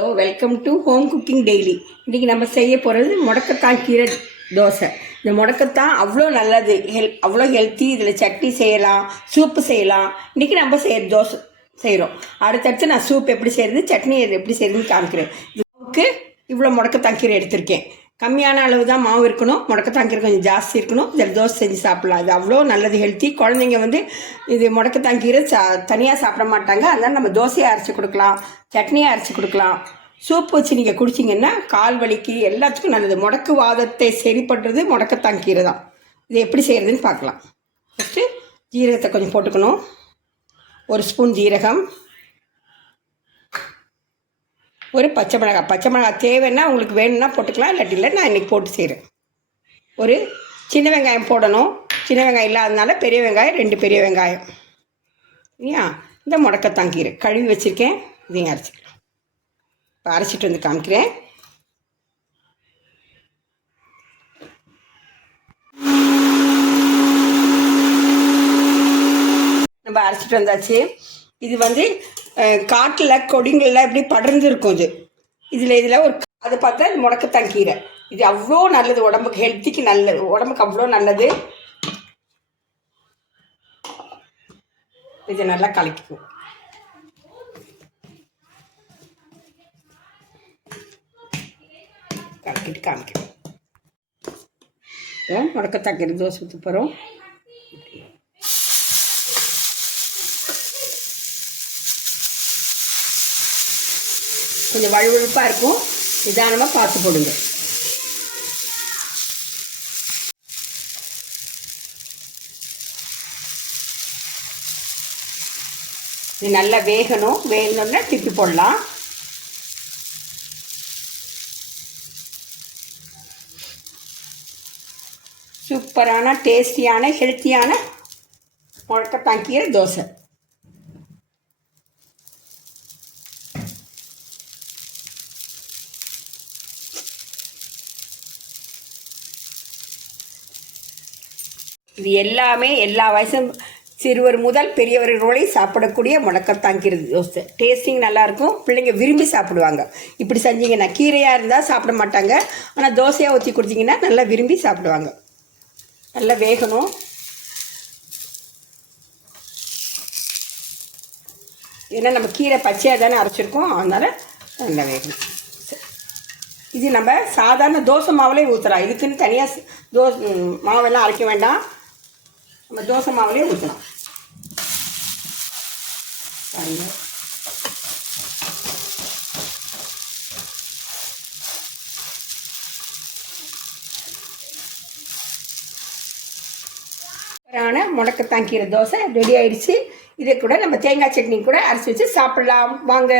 Hello welcome to home cooking daily இன்றைக்கி நம்ம செய்ய போகிறது முடக்கத்தான் கீரை தோசை. இந்த முடக்கத்தான் அவ்வளோ நல்லது. ஹெல் அவ்வளோ ஹெல்த்தி இதில் சட்னி செய்யலாம் சூப்பு செய்யலாம். இன்றைக்கி நம்ம செய்ய தோசை செய்கிறோம் அடுத்தடுத்து நான் சூப் எப்படி செய்கிறது சட்னி எப்படி செய்கிறதுன்னு காமிக்கிறேன். இதுக்கு இவ்வளோ முடக்கத்தான் கீரை எடுத்திருக்கேன். கம்மியான அளவு தான் மாவு இருக்கணும். முடக்கத்தான் கீரை கொஞ்சம் ஜாஸ்தி இருக்கணும். இதில் தோசை செஞ்சு சாப்பிட்லாம். இது அவ்வளோ நல்லது ஹெல்த்தி குழந்தைங்க வந்து இது முடக்கத்தான் கீரை சா தனியாக சாப்பிட மாட்டாங்க. அதனால் நம்ம தோசையை அரைச்சி கொடுக்கலாம். சட்னியை அரைச்சி கொடுக்கலாம். சூப் வச்சு நீங்கள் குடிச்சிங்கன்னா கால் வலிக்கு எல்லாத்துக்கும் நல்லது. முடக்கு வாதத்தை சரி பண்ணுறது முடக்கத்தான் கீரை தான். இது எப்படி செய்கிறதுன்னு பார்க்கலாம். ஃபஸ்ட்டு ஜீரகத்தை கொஞ்சம் போட்டுக்கணும். ஒரு ஸ்பூன் ஜீரகம். ஒரு பச்சை மிளகாய் பச்சை மிளகாய் தேவைன்னா உங்களுக்கு வேணும்னா போட்டுக்கலாம் இல்லாட்டி இல்லை நான் இன்றைக்கி போட்டு செய்கிறேன் ஒரு சின்ன வெங்காயம் போடணும். சின்ன வெங்காயம் இல்லாததுனால பெரிய வெங்காயம் ரெண்டு பெரிய வெங்காயம். இல்லையா? இந்த முடக்கத்தான் கீரை. கழுவி வச்சுருக்கேன். இதையும் அரைச்சிக்கலாம். இப்போ அரைச்சிட்டு வந்து காமிக்கிறேன். நம்ம அரைச்சிட்டு வந்தாச்சு. இது வந்து காட்டில் கொடிங்களில் இப்படி படர்ந்து இருக்கும் இது. இதில் இதில் ஒரு அது பார்த்தா இது முடக்கத்தான் கீரை. இது அவ்வளோ நல்லது உடம்புக்கு ஹெல்த்திக்கு நல்லது உடம்புக்கு அவ்வளோ நல்லது. இதை நல்லா கலக்கிக்கும். கலக்கிட்டு காமிக்கிறேன். இப்போ முடக்கத்தான் கீரை தோசை ஊற்ற போகிறோம் கொஞ்சம் வழுவழுப்பாக இருக்கும். நிதானமாக பார்த்து போடுங்க. இது நல்லா வேகணும். வேகணும்னா திருப்பி போடலாம். சூப்பரான டேஸ்டியான ஹெல்த்தியான முழக்கத்தாங்கீரை தோசை. இது எல்லாமே எல்லா வயசும் சிறுவர் முதல் பெரியவர்கள் சாப்பிடக்கூடிய முடக்கத்தாங்கிறது தோசை. டேஸ்டிங் நல்லாயிருக்கும் பிள்ளைங்க விரும்பி சாப்பிடுவாங்க. இப்படி செஞ்சீங்கன்னா கீரையாக இருந்தால் சாப்பிட மாட்டாங்க. ஆனால் தோசையாக ஊற்றி கொடுத்தீங்கன்னா நல்லா விரும்பி சாப்பிடுவாங்க. நல்லா வேகணும். ஏன்னா நம்ம கீரை பச்சையாக தானே அரைச்சிருக்கோம். அதனால் நல்லா வேகணும். இது நம்ம சாதாரண தோசை மாவுலேயே ஊற்றுறோம் இதுக்குன்னு தனியாக தோசை மாவெல்லாம் அரைக்க வேண்டாம். நம்ம தோசை மாவுலேயே ஊற்றலாம் பாருங்க. சூப்பரான முடக்கத்தான் கீரை தோசை ரெடி ஆயிடுச்சு. இதை கூட நம்ம தேங்காய் சட்னி கூட அரைச்சி வச்சு சாப்பிடலாம். வாங்க.